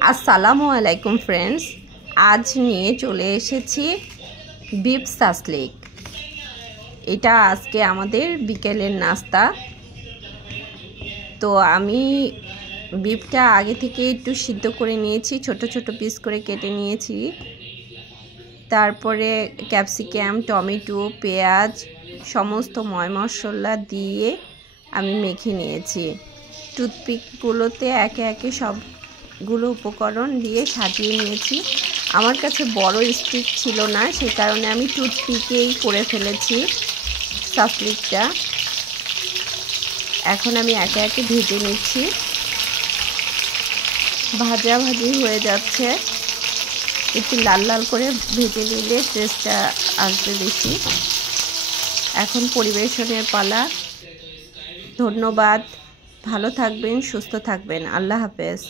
আসসালামু আলাইকুম ফ্রেন্ডস, আজ নিয়ে চলে এসেছি বিফ সাসলিক। এটা আজকে আমাদের বিকেলের নাস্তা। তো আমি বিফটা আগে থেকে একটু সিদ্ধ করে নিয়েছি, ছোট ছোট পিস করে কেটে নিয়েছি। তারপরে ক্যাপসিকাম, টমেটো, পেঁয়াজ সমস্ত মশলা দিয়ে আমি মেখে নিয়েছি। টুথপিকগুলোতে একে একে সবগুলো উপকরণ দিয়ে সাজিয়ে নিয়েছি। আমার কাছে বড় স্টিক ছিল না, সেই কারণে আমি টুথপিকেই করে ফেলেছি সাসলিকটা। এখন আমি একে একে ভেজে নিচ্ছি। ভাজাভাজি হয়ে যাচ্ছে, একটু লাল লাল করে ভেজে নিলে টেস্টটা আসবে বেশি। এখন পরিবেশনের পালা। ধন্যবাদ, ভালো থাকবেন, সুস্থ থাকবেন, আল্লাহ হাফেজ।